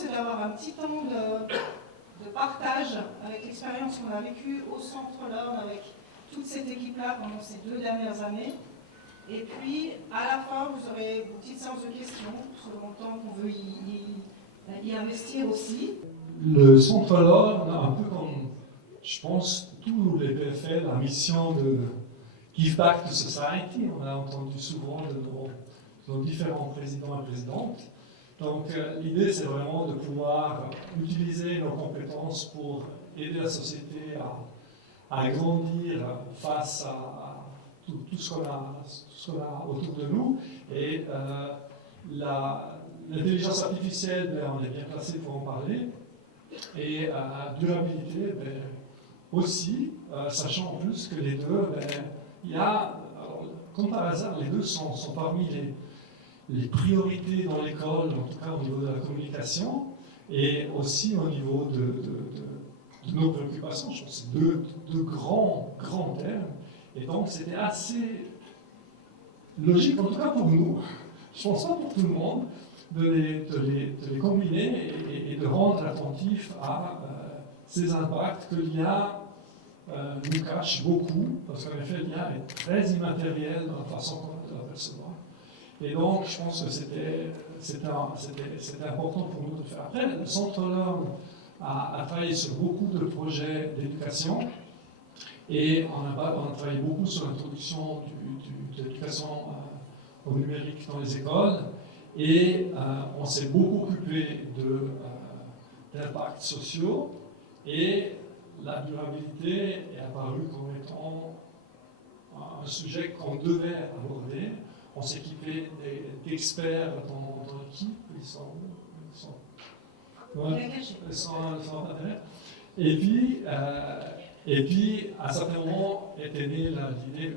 c'est d'avoir un petit temps de partage avec l'expérience qu'on a vécue au Centre Lorne avec toute cette équipe-là pendant ces 2 dernières années. Et puis, à la fin, vous aurez une petite séance de questions, selon le temps qu'on veut y investir aussi. Le Centre Lorne, un peu comme, je pense, tous les PFL, la mission de Give Back to Society, on a entendu souvent de nos différents présidents et présidentes. Donc l'idée, c'est vraiment de pouvoir utiliser nos compétences pour aider la société à grandir face à tout ce qu'on a autour de nous. Et l'intelligence artificielle, ben, on est bien placé pour en parler. Et durabilité, ben, aussi, sachant en plus que les deux, ben, il y a, alors, comme par hasard, les deux sont parmi les priorités dans l'école, en tout cas au niveau de la communication, et aussi au niveau de nos préoccupations. Je pense que c'est deux grands thèmes. Et donc c'était assez logique, en tout cas pour nous, je ne pense pas pour tout le monde, de les combiner et de rendre attentifs à ces impacts que l'IA nous cache beaucoup, parce qu'en effet l'IA est très immatérielle dans la façon qu'on va l'apercevoir. Et donc je pense que c'était important pour nous de le faire. Après, le Centre Lorne a travaillé sur beaucoup de projets d'éducation, et on a travaillé beaucoup sur l'introduction de l'éducation au numérique dans les écoles, et on s'est beaucoup occupé d'impacts sociaux, et la durabilité est apparue comme étant un sujet qu'on devait aborder. On s'est équipé d'experts dans l'équipe, ils sont derrière. Et puis, à un certain moment, était née l'idée,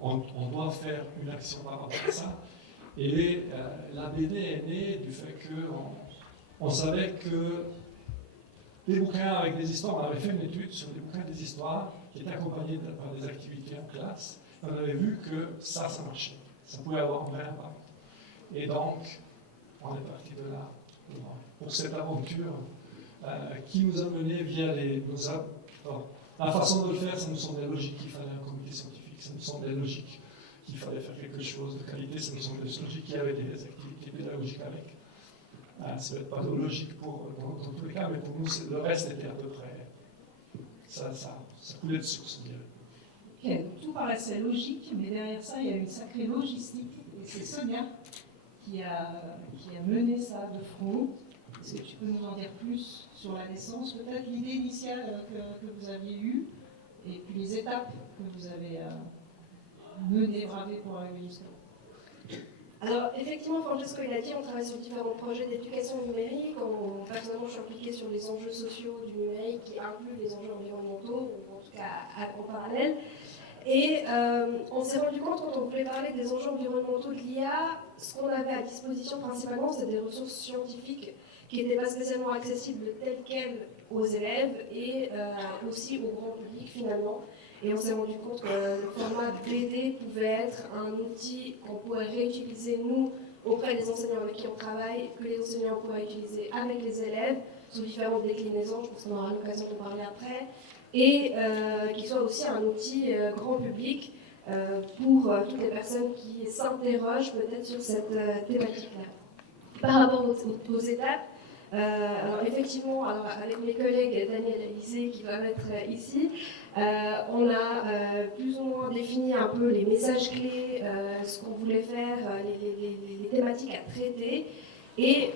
on doit faire une action par rapport à ça. Et la BD est née du fait qu'on savait que des bouquins avec des histoires, on avait fait une étude sur des bouquins des histoires qui étaient accompagnés par des activités en classe. On avait vu que ça marchait, ça pouvait avoir un vrai impact. Et donc, on est parti de là pour cette aventure qui nous a menés via la façon de le faire. Ça nous semblait logique qu'il fallait un comité scientifique, ça nous semblait logique qu'il fallait faire quelque chose de qualité, ça nous semblait logique qu'il y avait des activités pédagogiques avec. Ça ne va être pas logique dans tous les cas, mais pour nous, le reste était à peu près. Ça coulait de source, on dirait. Okay, tout paraissait logique, mais derrière ça, il y a une sacrée logistique. Et c'est Sonia qui a mené ça de front. Est-ce que tu peux nous en dire plus sur la naissance, peut-être l'idée initiale que vous aviez eue, et puis les étapes que vous avez menées, bravées pour arriver jusqu'à là? Alors, effectivement, Francesco l'a dit, on travaille sur différents projets d'éducation numérique. Personnellement, je suis impliquée sur les enjeux sociaux du numérique qui incluent les enjeux environnementaux, ou en tout cas en parallèle. Et on s'est rendu compte, quand on voulait parler des enjeux environnementaux de l'IA, ce qu'on avait à disposition principalement, c'était des ressources scientifiques qui n'étaient pas spécialement accessibles telles quelles aux élèves et aussi au grand public finalement. Et on s'est rendu compte que le format BD pouvait être un outil qu'on pourrait réutiliser, nous, auprès des enseignants avec qui on travaille, que les enseignants pourraient utiliser avec les élèves, sous différentes déclinaisons, je pense qu'on aura l'occasion de parler après, et qui soit aussi un outil grand public pour toutes les personnes qui s'interrogent peut-être sur cette thématique-là. Par rapport aux étapes, alors effectivement, avec mes collègues Daniel et Lysée qui doivent être ici, on a plus ou moins défini un peu les messages clés, ce qu'on voulait faire, les thématiques à traiter. Et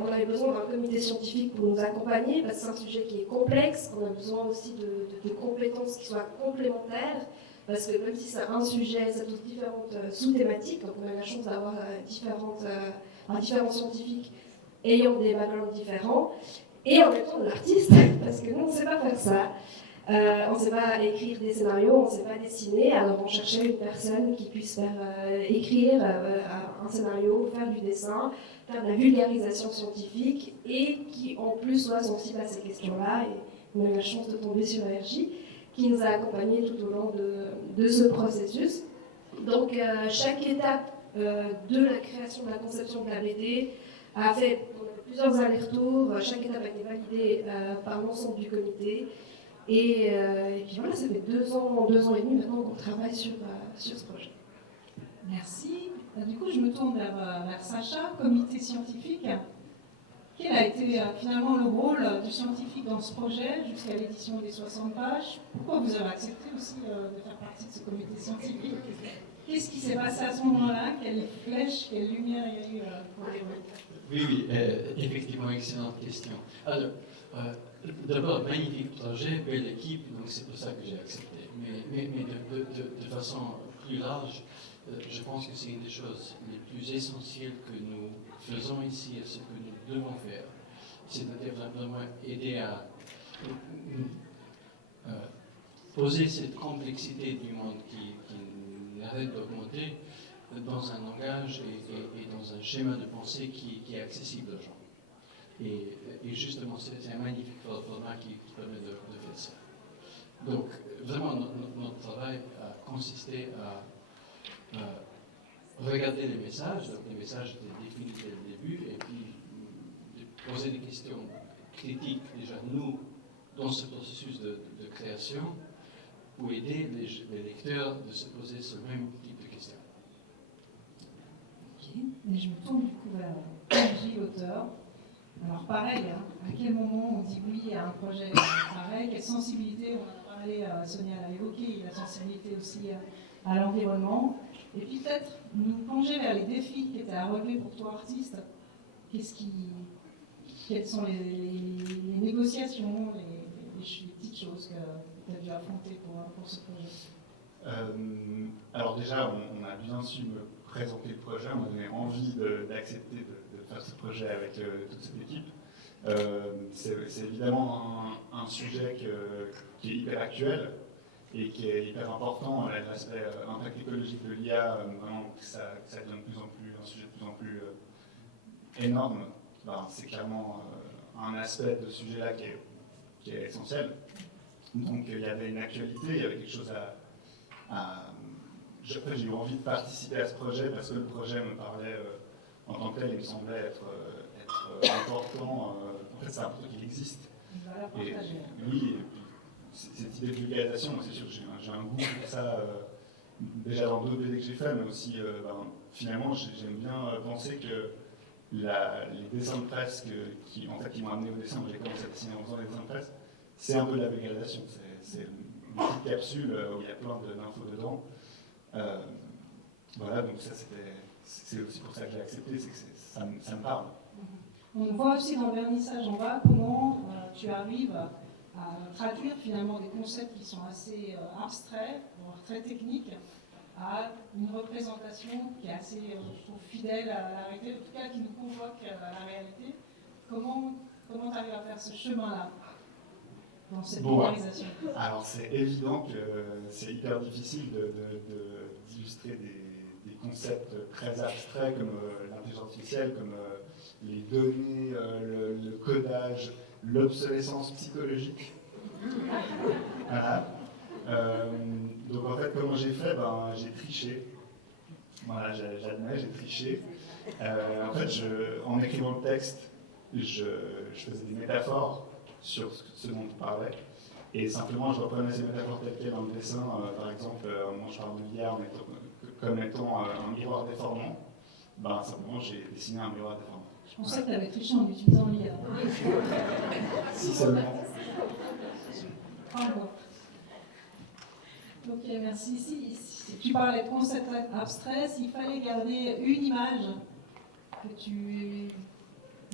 on avait besoin d'un comité scientifique pour nous accompagner, parce que c'est un sujet qui est complexe, on a besoin aussi de compétences qui soient complémentaires, parce que même si c'est un sujet, ça touche différentes sous-thématiques, donc on a la chance d'avoir différents scientifiques ayant des backgrounds différents, et en même temps de l'artiste, parce que nous on ne sait pas faire ça. On ne sait pas écrire des scénarios, on ne sait pas dessiner, alors on cherchait une personne qui puisse écrire un scénario, faire du dessin, faire de la vulgarisation scientifique et qui en plus soit sensible à ces questions-là. Et on a eu la chance de tomber sur RJ qui nous a accompagnés tout au long de ce processus. Donc chaque étape de la création, de la conception de la BD a fait plusieurs allers-retours, chaque étape a été validée par l'ensemble du comité. Et puis voilà, ça fait 2 ans et demi maintenant qu'on travaille sur ce projet. Merci. Du coup, je me tourne vers Sacha, comité scientifique. Quel a été finalement le rôle du scientifique dans ce projet jusqu'à l'édition des 60 pages? Pourquoi vous avez accepté aussi de faire partie de ce comité scientifique? Qu'est-ce qui s'est passé à ce moment-là? Quelle flèche, quelle lumière il y a eu pour les Oui, effectivement, excellente question. Alors, d'abord, magnifique projet, belle équipe, donc c'est pour ça que j'ai accepté. Mais de façon plus large, je pense que c'est une des choses les plus essentielles que nous faisons ici et ce que nous devons faire. C'est-à-dire vraiment aider à poser cette complexité du monde qui n'arrête d'augmenter dans un langage et dans un schéma de pensée qui est accessible aux gens. Et justement, c'est un magnifique format qui permet de faire ça. Donc, vraiment, notre travail a consisté à regarder les messages. Donc, les messages étaient définis dès le début, et puis de poser des questions critiques, déjà nous, dans ce processus de création, pour aider les lecteurs de se poser ce même type de questions. Ok, et je me tourne du coup vers Gilles, l'auteur. Alors pareil, hein, à quel moment on dit oui à un projet pareil? Quelle sensibilité? On en a parlé, Sonia l'a évoqué, la sensibilité aussi à l'environnement. Et puis peut-être nous plonger vers les défis qui étaient à relever pour toi, artiste. Quelles sont les négociations, les petites choses que tu as dû affronter pour ce projet? Alors déjà, on a bien su me présenter le projet, on m'a donné envie d'accepter de faire ce projet avec toute cette équipe. C'est évidemment un sujet qui est hyper actuel et qui est hyper important. L'aspect impact écologique de l'IA, vraiment que ça devient de plus en plus un sujet de plus en plus énorme. C'est clairement un aspect de ce sujet-là qui est essentiel. Donc il y avait une actualité, il y avait quelque chose j'ai eu envie de participer à ce projet parce que le projet me parlait en tant que tel, il me semblait être important. En fait, c'est un truc qui existe. Et, oui, et puis, cette idée de vulgarisation, c'est sûr que j'ai un goût pour ça, déjà dans d'autres BD que j'ai fait, mais aussi, finalement, j'aime bien penser que les dessins de presse qui m'ont amené au dessin, j'ai commencé à dessiner en faisant des dessins de presse, c'est un peu de la vulgarisation. C'est une petite capsule où il y a plein d'infos dedans. Voilà, donc ça c'est aussi pour ça que j'ai accepté, c'est que ça me parle. On voit aussi dans le vernissage en bas comment tu arrives à traduire finalement des concepts qui sont assez abstraits, voire très techniques, à une représentation qui est assez, je trouve, fidèle à la réalité, en tout cas qui nous convoque à la réalité. Comment tu arrives à faire ce chemin-là dans cette vulgarisation? Alors c'est évident que c'est hyper difficile d'illustrer des concepts très abstraits comme l'intelligence artificielle, comme les données, le codage, l'obsolescence psychologique. Voilà. Donc en fait, comment j'ai fait? J'ai triché. Voilà, j'admets, j'ai triché. En fait, en écrivant le texte, je faisais des métaphores sur ce dont on parlait. Et simplement, je reprenais ces métaphores telles quelles dans le dessin. Par exemple, moi je parle de l'IA comme étant un miroir déformant. Simplement, j'ai dessiné un miroir déformant. Je pensais que tu avais triché en utilisant l'IA. Si seulement. Bravo. Ok, merci. Si tu parlais de concepts abstraits, s'il fallait garder une image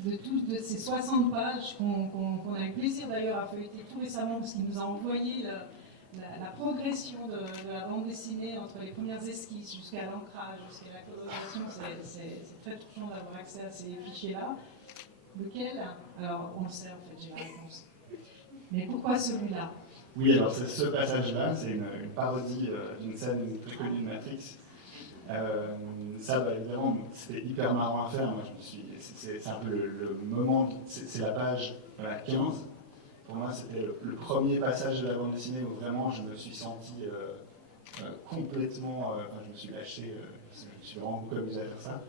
de ces 60 pages qu'on a eu le plaisir d'ailleurs à feuilleter tout récemment, parce qu'il nous a envoyé la progression de la bande dessinée entre les premières esquisses jusqu'à l'ancrage, jusqu'à la colorisation, c'est très touchant d'avoir accès à ces fichiers-là. Lequel? Alors, on le sait en fait, j'ai la réponse. Mais pourquoi celui-là? Oui, alors ce passage-là, c'est une parodie d'une scène très connue de Matrix. Ça, évidemment, c'était hyper marrant à faire. Moi, c'est un peu le moment, c'est la page 15. Pour moi, c'était le premier passage de la bande dessinée où vraiment je me suis senti complètement, je me suis lâché, je me suis vraiment beaucoup amusé à faire ça.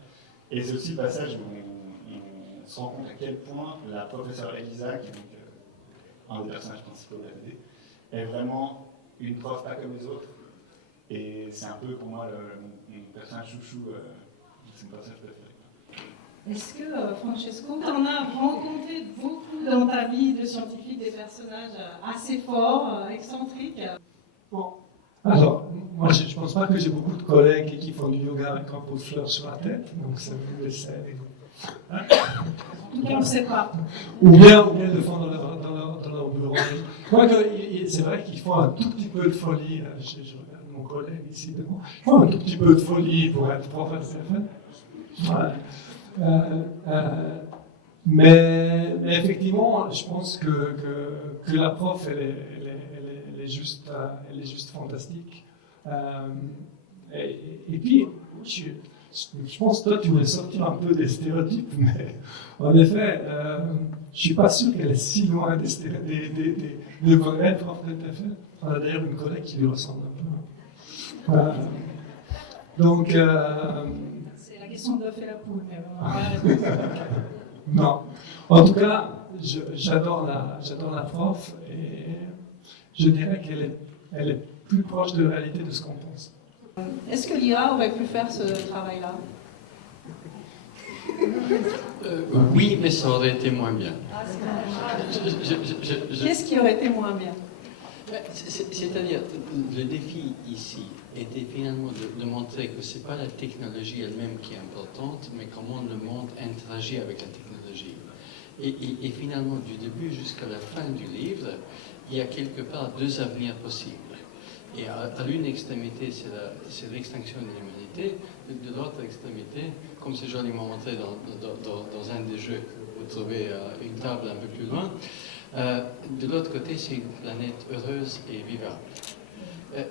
Et c'est aussi le passage où on se rend compte à quel point la professeure Elisa, qui est donc un des personnages principaux de la BD, est vraiment une prof pas comme les autres. Et c'est un peu pour moi mon personnage chouchou, c'est mon personnage préféré. Est-ce que, Francesco, tu en as rencontré beaucoup dans ta vie de scientifique, des personnages assez forts, excentriques? Bon. Alors, moi, je ne pense pas que j'ai beaucoup de collègues qui font du yoga avec un pot de fleurs sur la tête, donc ça me laisse. En tout cas, on ne sait pas. Ou bien le font dans leur bureau. Quoique, c'est vrai qu'ils font un tout petit peu de folie. Je regarde mon collègue ici devant. Ils font un tout petit peu de folie pour être professeur. Mais effectivement, je pense que la prof, elle est juste fantastique. Et puis, je pense que toi, tu voulais sortir un peu des stéréotypes, mais en effet, je ne suis pas sûr qu'elle est si loin des vraies profs de TFL. On a d'ailleurs une collègue qui lui ressemble un peu. Donc, c'est la question de l'œuf et la poule, mais on va répondre. Non. En tout cas, j'adore la prof et je dirais qu'elle est plus proche de la réalité de ce qu'on pense. Est-ce que l'IA aurait pu faire ce travail-là? Oui, mais ça aurait été moins bien. Qu'est-ce qui aurait été moins bien? C'est-à-dire, le défi ici était finalement de montrer que ce n'est pas la technologie elle-même qui est importante, mais comment le monde interagit avec la technologie. Et finalement, du début jusqu'à la fin du livre, il y a quelque part deux avenirs possibles. Et à l'une extrémité, c'est l'extinction de l'humanité. De l'autre extrémité, comme c'est joliment montré dans un des jeux que vous trouvez à une table un peu plus loin, de l'autre côté, c'est une planète heureuse et vivable.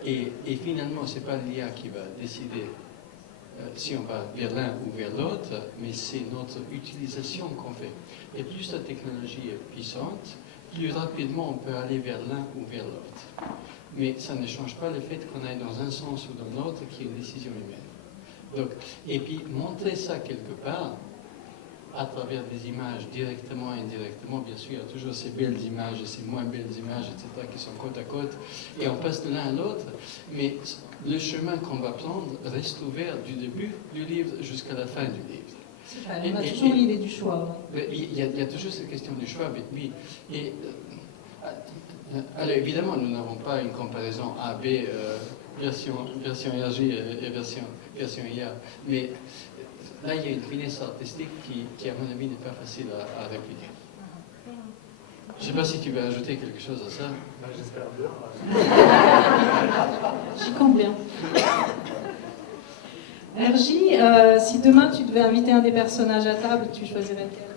Et finalement, ce n'est pas l'IA qui va décider si on va vers l'un ou vers l'autre, mais c'est notre utilisation qu'on fait. Et plus la technologie est puissante, plus rapidement on peut aller vers l'un ou vers l'autre. Mais ça ne change pas le fait qu'on aille dans un sens ou dans l'autre, qui est une décision humaine. Donc, et puis, montrer ça quelque part, à travers des images, directement et indirectement, bien sûr, il y a toujours ces belles images et ces moins belles images, etc., qui sont côte à côte, et on passe de l'un à l'autre, mais le chemin qu'on va prendre reste ouvert du début du livre jusqu'à la fin du livre. On a toujours l'idée du choix. Il y a toujours cette question du choix, mais oui. Alors évidemment, nous n'avons pas une comparaison A-B, version RJ et version IA, mais là, il y a une finesse artistique qui à mon avis, n'est pas facile à répliquer. Je ne sais pas si tu veux ajouter quelque chose à ça. J'espère bien. J'y compte bien. RJ, si demain tu devais inviter un des personnages à table, tu choisirais lequel?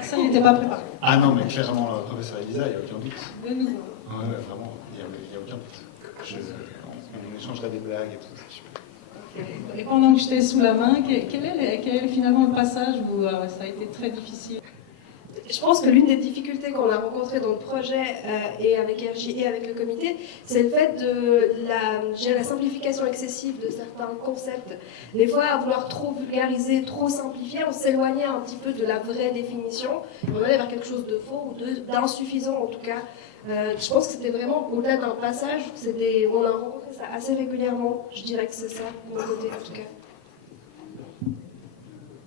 Ah, ça, il n'était pas préparé. Ah non, mais clairement, le professeur Elisa, il n'y a aucun doute. De nouveau. Ouais, vraiment, il n'y a aucun doute. On échangerait des blagues et tout, c'est super. Et pendant que j'étais sous la main, quel est finalement le passage où ça a été très difficile? Je pense que l'une des difficultés qu'on a rencontrées dans le projet et avec RJ et avec le comité, c'est le fait de la simplification excessive de certains concepts. Des fois, à vouloir trop vulgariser, trop simplifier, on s'éloignait un petit peu de la vraie définition. On allait vers quelque chose de faux ou d'insuffisant en tout cas. Je pense que c'était vraiment au-delà d'un passage, on a rencontré ça assez régulièrement. Je dirais que c'est ça, de mon côté en tout cas.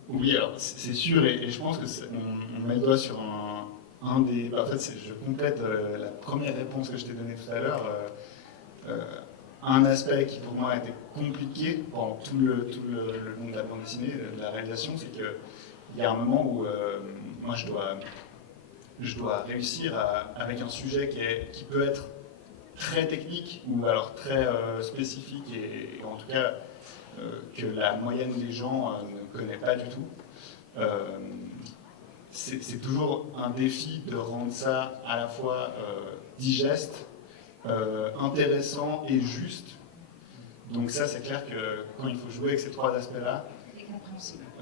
Oui, alors c'est sûr, et je pense que on met le doigt sur un des... En fait, je complète la première réponse que je t'ai donnée tout à l'heure. Un aspect qui pour moi a été compliqué pendant tout le long de la bande dessinée, de la réalisation, c'est qu'il y a un moment où moi je dois réussir avec un sujet qui peut être très technique ou alors très spécifique et en tout cas que la moyenne des gens ne connaît pas du tout. C'est toujours un défi de rendre ça à la fois digeste, intéressant et juste. Donc ça, c'est clair que quand il faut jouer avec ces trois aspects-là,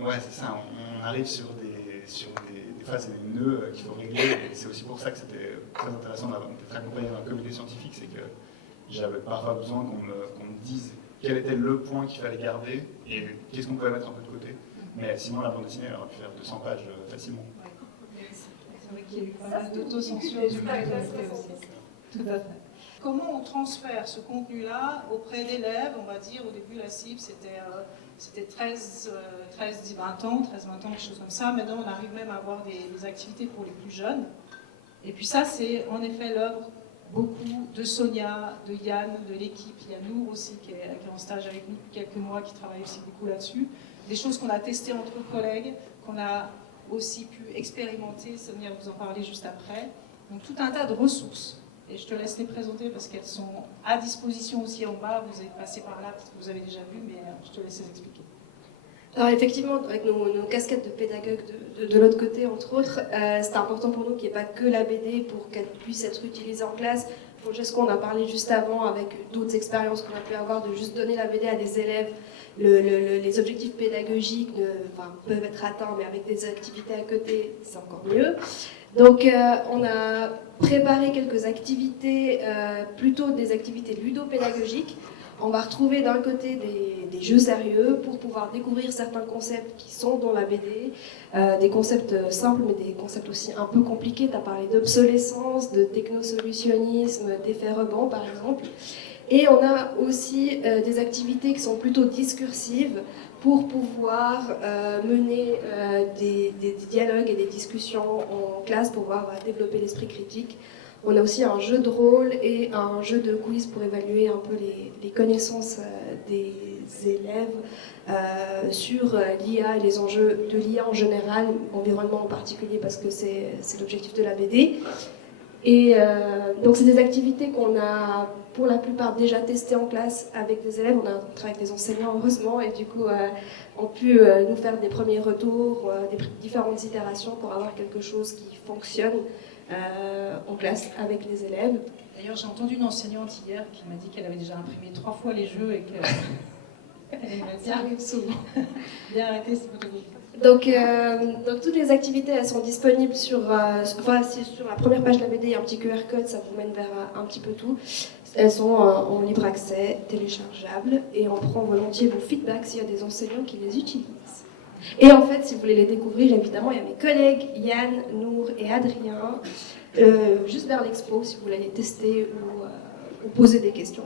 ouais, c'est ça. On arrive sur des fois, c'est des nœuds qu'il faut régler. Et c'est aussi pour ça que c'était très intéressant d'être accompagné d'un comité scientifique, c'est que j'avais parfois besoin qu'on me dise quel était le point qu'il fallait garder et qu'est-ce qu'on pouvait mettre un peu de côté. Mais sinon, la bande dessinée, elle aurait pu faire 200 pages facilement. C'est vrai qu'il y a eu pas mal d'autocensure du côté aussi. Tout à fait. Comment on transfère ce contenu-là auprès d'élèves? On va dire, au début, la cible, c'était 13, 20 ans, quelque chose comme ça. Maintenant, on arrive même à avoir des activités pour les plus jeunes. Et puis ça, c'est en effet l'œuvre beaucoup de Sonia, de Yann, de l'équipe. Il y a Nour aussi qui est en stage avec nous depuis quelques mois, qui travaille aussi beaucoup là-dessus. Des choses qu'on a testées entre collègues, qu'on a aussi pu expérimenter. Sonia vous en parler juste après. Donc tout un tas de ressources. Et je te laisse les présenter parce qu'elles sont à disposition aussi en bas. Vous êtes passé par là, peut-être que vous avez déjà vu, mais je te laisse les expliquer. Alors effectivement, avec nos casquettes de pédagogue de l'autre côté, entre autres, c'est important pour nous qu'il n'y ait pas que la BD pour qu'elle puisse être utilisée en classe. Francesco, on a parlé juste avant avec d'autres expériences qu'on a pu avoir de juste donner la BD à des élèves. Les objectifs pédagogiques peuvent être atteints, mais avec des activités à côté, c'est encore mieux. Donc on a préparé quelques activités, plutôt des activités ludopédagogiques. On va retrouver d'un côté des jeux sérieux pour pouvoir découvrir certains concepts qui sont dans la BD, des concepts simples mais des concepts aussi un peu compliqués. Tu as parlé d'obsolescence, de technosolutionnisme, d'effet rebond par exemple. Et on a aussi des activités qui sont plutôt discursives pour pouvoir mener des dialogues et des discussions en classe pour pouvoir développer l'esprit critique. On a aussi un jeu de rôle et un jeu de quiz pour évaluer un peu les connaissances des élèves sur l'IA et les enjeux de l'IA en général, environnement en particulier parce que c'est l'objectif de la BD. Et donc c'est des activités qu'on a pour la plupart déjà testées en classe avec des élèves. On travaille avec des enseignants heureusement et du coup ont pu nous faire des premiers retours, des différentes itérations pour avoir quelque chose qui fonctionne en classe avec les élèves. D'ailleurs, j'ai entendu une enseignante hier qui m'a dit qu'elle avait déjà imprimé 3 fois les jeux et qu'elle Ça arrive souvent. bien arrêté ces photos. Donc toutes les activités elles sont disponibles sur la première page de la BD, il y a un petit QR code, ça vous mène vers un petit peu tout. Elles sont en libre accès, téléchargeables, et on prend volontiers vos feedbacks s'il y a des enseignants qui les utilisent. Et en fait, si vous voulez les découvrir, évidemment, il y a mes collègues Yann, Nour et Adrien, juste vers l'expo, si vous voulez les tester ou poser des questions.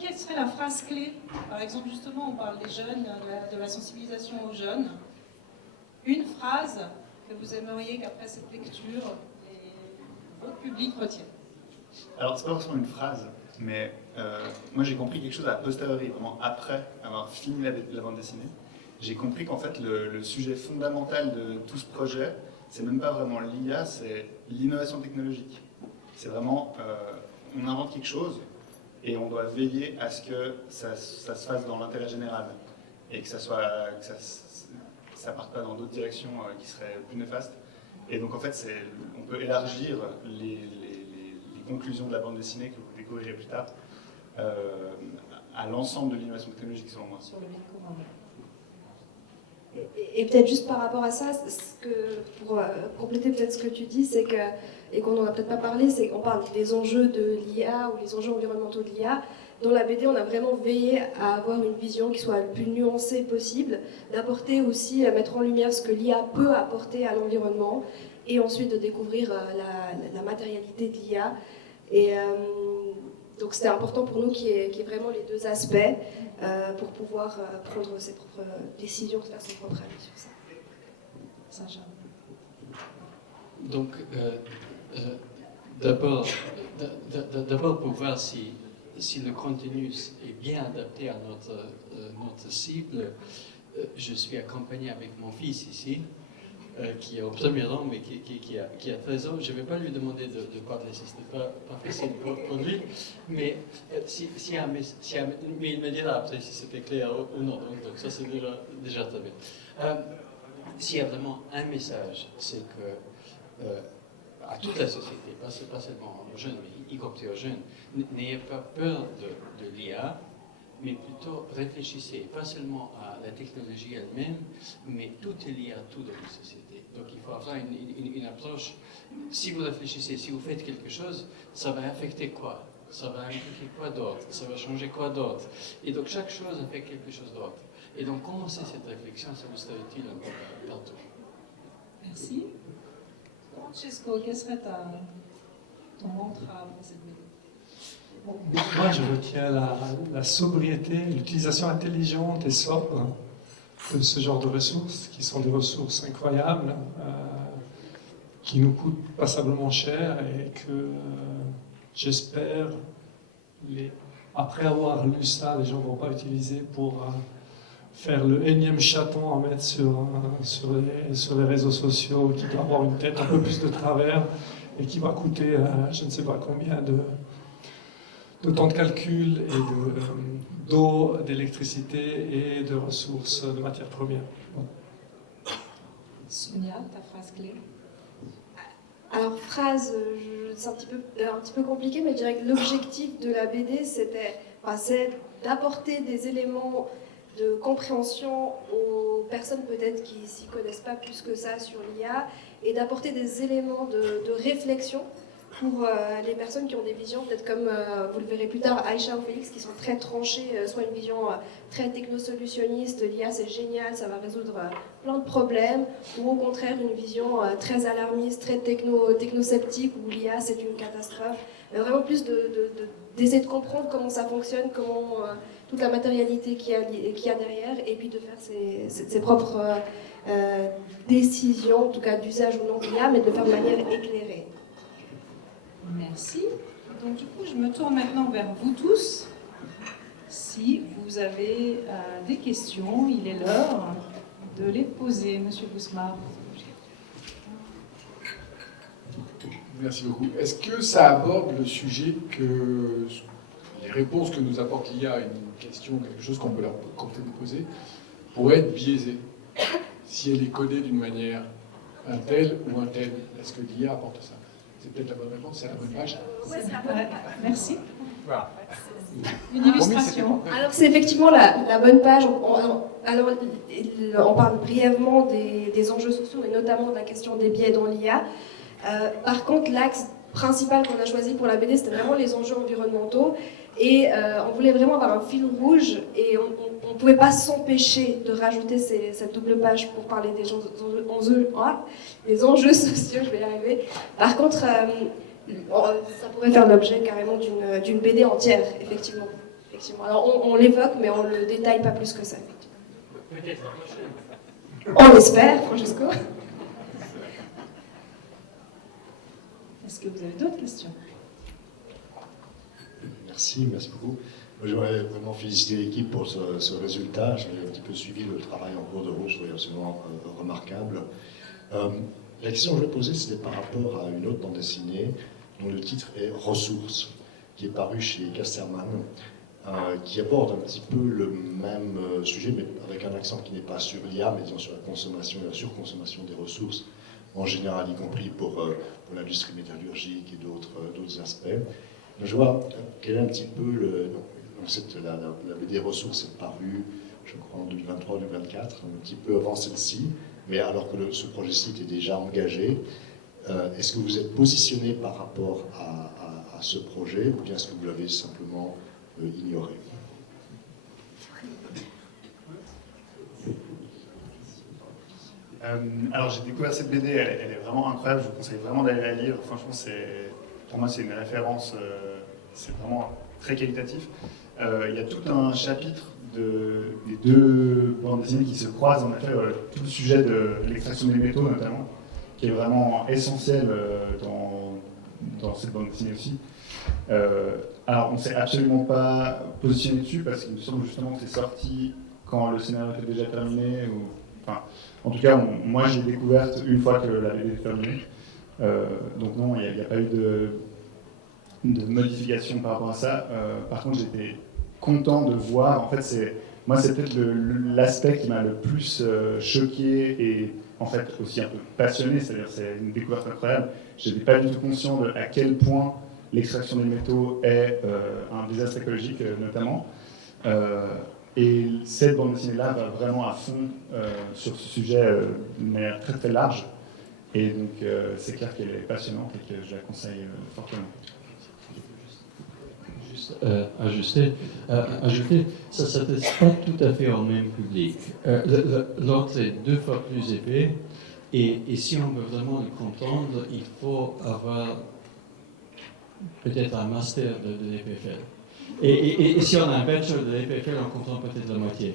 Quelle serait la phrase clé? Par exemple, justement, on parle des jeunes, de la sensibilisation aux jeunes. Une phrase que vous aimeriez qu'après cette lecture, votre public retienne. Alors, c'est pas forcément une phrase, mais moi j'ai compris quelque chose a posteriori, vraiment après avoir fini la bande dessinée. J'ai compris qu'en fait, le sujet fondamental de tout ce projet, c'est même pas vraiment l'IA, c'est l'innovation technologique. C'est vraiment, on invente quelque chose et on doit veiller à ce que ça se fasse dans l'intérêt général et que ça parte pas dans d'autres directions qui seraient plus néfastes. Et donc en fait, on peut élargir les conclusions de la bande dessinée que vous découvrirez plus tard à l'ensemble de l'innovation technologique selon moi. Sur le bien commun. Et peut-être juste par rapport à ça, pour compléter peut-être ce que tu dis, c'est que, et qu'on n'en a peut-être pas parlé, c'est qu'on parle des enjeux de l'IA ou les enjeux environnementaux de l'IA. Dans la BD, on a vraiment veillé à avoir une vision qui soit le plus nuancée possible, d'apporter aussi, à mettre en lumière ce que l'IA peut apporter à l'environnement, et ensuite de découvrir la matérialité de l'IA. Et donc c'était important pour nous qu'il y ait vraiment les deux aspects pour pouvoir prendre ses propres décisions, faire son propre avis sur ça. Sacha. Donc, d'abord pour voir si le contenu est bien adapté à notre cible, je suis accompagné avec mon fils ici, qui est au premier rang, mais qui a 13 ans. Je ne vais pas lui demander de parler, ce n'est pas facile pour lui, mais mais il me dira après si c'était clair ou non, donc ça c'est déjà très bien. S'il y a vraiment un message, c'est que à toute la société, pas seulement aux jeunes, mais y compris aux jeunes, n'ayez pas peur de l'IA, mais plutôt réfléchissez, pas seulement à la technologie elle-même, mais tout est lié à tout dans la société. Donc il faut avoir une approche, si vous réfléchissez, si vous faites quelque chose, ça va affecter quoi? Ça va impliquer quoi d'autre? Ça va changer quoi d'autre? Et donc chaque chose affecte quelque chose d'autre. Et donc, commencer cette réflexion, ça vous serait utile un peu tantôt. Merci. Francesco, quel serait ton mantra pour cette BD? Moi, je retiens la sobriété, l'utilisation intelligente et sobre de ce genre de ressources, qui sont des ressources incroyables, qui nous coûtent passablement cher et que j'espère, après avoir lu ça, les gens ne vont pas utiliser pour faire le énième chaton à mettre sur les réseaux sociaux, qui doit avoir une tête un peu plus de travers et qui va coûter je ne sais pas combien de temps de calcul et d'eau, d'électricité et de ressources, de matières premières. Sonia, ta phrase clé? Alors, phrase, c'est un petit peu compliqué, mais je dirais que l'objectif de la BD, c'est d'apporter des éléments de compréhension aux personnes peut-être qui s'y connaissent pas plus que ça sur l'IA, et d'apporter des éléments de réflexion pour les personnes qui ont des visions, peut-être comme vous le verrez plus tard, Aïcha ou Félix, qui sont très tranchés, soit une vision très technosolutionniste, l'IA c'est génial, ça va résoudre plein de problèmes, ou au contraire une vision très alarmiste, très technosceptique, où l'IA c'est une catastrophe. Mais vraiment plus d'essayer de comprendre comment ça fonctionne, comment toute la matérialité qu'il y a derrière, et puis de faire ses propres décisions, en tout cas d'usage ou non de l'IA, mais de le faire de manière éclairée. Merci. Donc du coup, je me tourne maintenant vers vous tous. Si vous avez des questions, il est l'heure de les poser. Monsieur Bousmar. Merci beaucoup. Est-ce que ça aborde le sujet que les réponses que nous apporte l'IA à une question, quelque chose qu'on peut leur poser, pourrait être biaisée si elle est codée d'une manière un tel ou un tel? Est-ce que l'IA apporte ça? C'est peut-être la bonne réponse, c'est la bonne page. Ouais, c'est la bonne page. Merci. Voilà. Une illustration. Alors c'est effectivement la bonne page. On parle brièvement des enjeux sociaux et notamment de la question des biais dans l'IA. Par contre, l'axe principal qu'on a choisi pour la BD, c'était vraiment les enjeux environnementaux. Et on voulait vraiment avoir un fil rouge et on ne pouvait pas s'empêcher de rajouter cette double page pour parler des enjeux sociaux, je vais y arriver. Par contre, ça pourrait faire l'objet carrément d'une BD entière, effectivement. Alors on l'évoque, mais on ne le détaille pas plus que ça. Peut-être la prochaine. On l'espère, Francesco. Est-ce que vous avez d'autres questions? Merci beaucoup. J'aimerais vraiment féliciter l'équipe pour ce résultat. J'ai un petit peu suivi le travail en cours de route, je trouvais absolument remarquable. La question que je vais poser, c'était par rapport à une autre bande dessinée dont le titre est Ressources, qui est paru chez Casterman, qui aborde un petit peu le même sujet, mais avec un accent qui n'est pas sur l'IA, mais disons sur la consommation et la surconsommation des ressources, en général, y compris pour l'industrie métallurgique et d'autres aspects. Je vois quel est un petit peu la BD Ressources est parue, je crois, en 2023-2024, un petit peu avant celle-ci, mais alors que ce projet site est déjà engagé. Est-ce que vous êtes positionné par rapport à ce projet, ou bien est-ce que vous l'avez simplement ignoré? Alors j'ai découvert cette BD, elle est vraiment incroyable, je vous conseille vraiment d'aller la lire. Franchement, pour moi c'est une référence, c'est vraiment très qualitatif. Il y a tout un chapitre des deux bandes dessinées qui se croisent, en effet, tout le sujet de l'extraction des métaux notamment, qui est vraiment essentiel dans cette bande dessinée aussi. Alors on ne s'est absolument pas positionné dessus parce qu'il me semble justement que c'est sorti quand le scénario était déjà terminé, en tout cas, moi j'ai découverte une fois que la BD est terminée. Donc non, il n'y a pas eu de modification par rapport à ça. Par contre, j'étais content de voir. En fait, c'est peut-être l'aspect qui m'a le plus choqué et en fait aussi un peu passionné. C'est-à-dire, c'est une découverte incroyable. Je n'étais pas du tout conscient à quel point l'extraction des métaux est un désastre écologique, notamment. Et cette bande dessinée-là va vraiment à fond sur ce sujet de manière très très large. Et donc c'est clair qu'elle est passionnante et que je la conseille fortement. Juste juste ajouter, ça ne s'adresse pas tout à fait au même public. L'autre est 2 fois plus épais, et si on veut vraiment le comprendre, il faut avoir peut-être un master de l'EPFL. Et si on a un bachelor de l'EPFL, on comprend peut-être la moitié.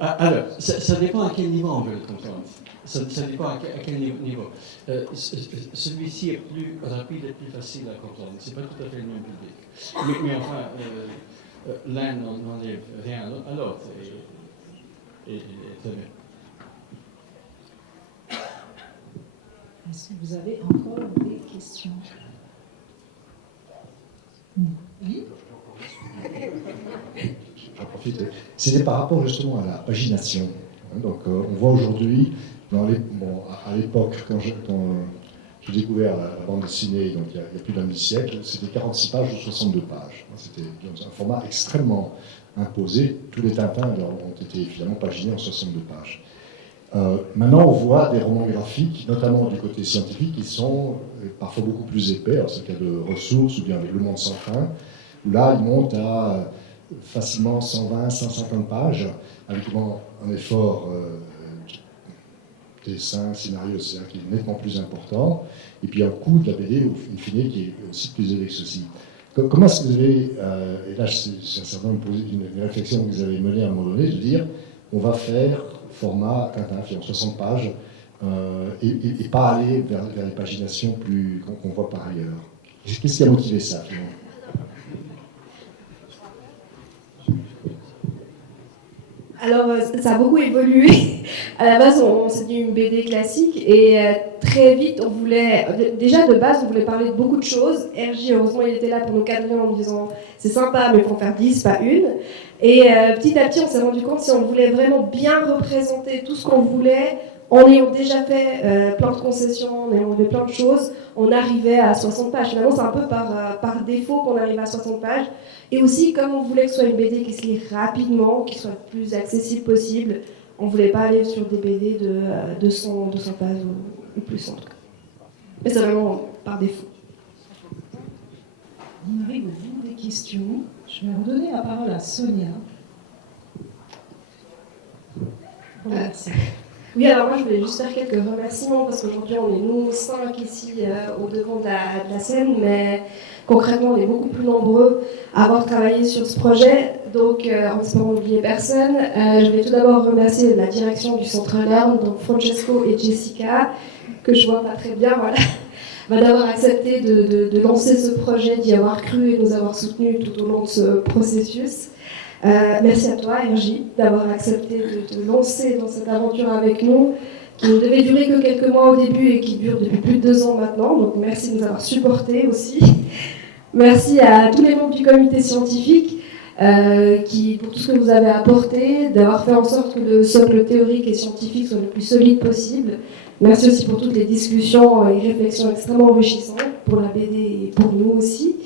Alors, ça dépend à quel niveau on veut le comprendre. Ça dépend à quel niveau. Celui-ci est plus rapide et plus facile à comprendre. Ce n'est pas tout à fait le même public. Mais enfin, l'un n'enlève rien à l'autre. Et très bien. Est-ce que vous avez encore des questions? Oui. J'en profite. C'était par rapport justement à la pagination. Donc, on voit aujourd'hui, à l'époque, quand j'ai découvert la bande dessinée, donc il y a plus d'un demi-siècle, c'était 46 pages ou 62 pages. C'était un format extrêmement imposé. Tous les Tintins ont été évidemment paginés en 62 pages. Maintenant, on voit des romans graphiques, notamment du côté scientifique, qui sont parfois beaucoup plus épais. Alors, c'est le cas de Ressources ou bien avec Le Monde sans fin, où là, ils montent à facilement 120, 150 pages, avec un effort dessin, scénario, qui est nettement plus important, et puis un coût de la BD, in fine, qui est aussi plus élevé que ceci. Comment est-ce que vous avez, et là, c'est certainement une réflexion que vous avez menée à un moment donné, de dire, on va faire format Tintin, qui est en 60 pages, et pas aller vers les paginations qu'on voit par ailleurs. Qu'est-ce qui a motivé ça, finalement? Alors, ça a beaucoup évolué. À la base, on s'est dit une BD classique et très vite, on voulait... Déjà, de base, on voulait parler de beaucoup de choses. RJ, heureusement, il était là pour nous cadrer en disant « c'est sympa, mais il faut en faire 10, pas une ». Et petit à petit, on s'est rendu compte si on voulait vraiment bien représenter tout ce qu'on voulait, en ayant déjà fait plein de concessions, en ayant fait plein de choses, on arrivait à 60 pages. Finalement, c'est un peu par défaut qu'on arrive à 60 pages. Et aussi, comme on voulait que ce soit une BD qui se lit rapidement, qui soit le plus accessible possible, on ne voulait pas aller sur des BD de 100 pages ou plus en tout cas. Mais c'est vraiment par défaut. On arrive au bout des questions. Je vais redonner la parole à Sonia. Merci. Oui, alors moi je voulais juste faire quelques remerciements parce qu'aujourd'hui on est nous 5 ici au devant de la scène, mais concrètement on est beaucoup plus nombreux à avoir travaillé sur ce projet, donc en espérant n'oublier personne, je voulais tout d'abord remercier la direction du Centre Learn, donc Francesco et Jessica, que je vois pas très bien, voilà, d'avoir accepté de lancer ce projet, d'y avoir cru et de nous avoir soutenus tout au long de ce processus. Merci à toi, RJ, d'avoir accepté de te lancer dans cette aventure avec nous, qui ne devait durer que quelques mois au début et qui dure depuis plus de 2 ans maintenant. Donc merci de nous avoir supportés aussi. Merci à tous les membres du comité scientifique pour tout ce que vous avez apporté, d'avoir fait en sorte que le socle théorique et scientifique soit le plus solide possible. Merci aussi pour toutes les discussions et réflexions extrêmement enrichissantes pour la BD et pour nous aussi.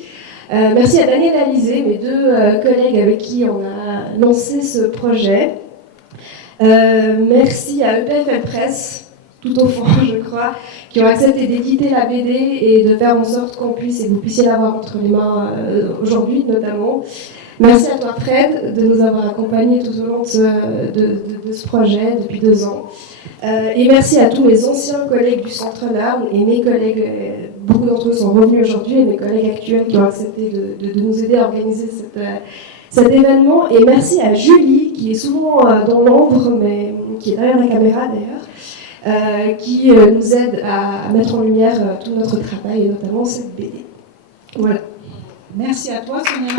Merci à Daniel Alizé, mes 2 collègues avec qui on a lancé ce projet. Merci à EPFL Presse, tout au fond je crois, qui ont accepté d'éditer la BD et de faire en sorte qu'on puisse, et que vous puissiez l'avoir entre les mains aujourd'hui notamment. Merci à toi Fred de nous avoir accompagnés tout au long de ce projet depuis 2 ans. Et merci à tous mes anciens collègues du Centre Learn et mes collègues, beaucoup d'entre eux sont revenus aujourd'hui, et mes collègues actuels qui ont accepté de nous aider à organiser cet événement. Et merci à Julie, qui est souvent dans l'ombre, mais qui est derrière la caméra d'ailleurs, qui nous aide à mettre en lumière tout notre travail, et notamment cette BD. Voilà. Merci à toi, Sonia.